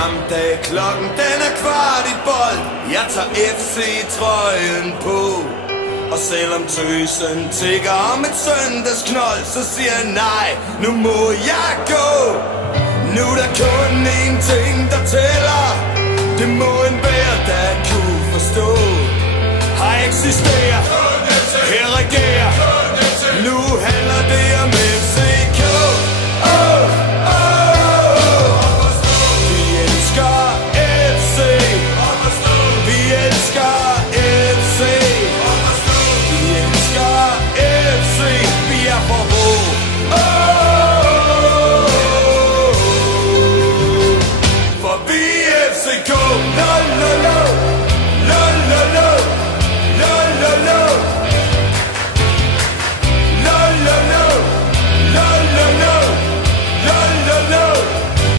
samme dag, klokken den er 12:15. Jeg tager FC-trøjen på, og selvom tøsen tigger om et søndagsknold, så siger jeg nej, nu må jeg gå. Nu er der kun én ting, der tæller. Det må enhver, der kunne forstå. Har eksisteret, her regerer. Nu handler det om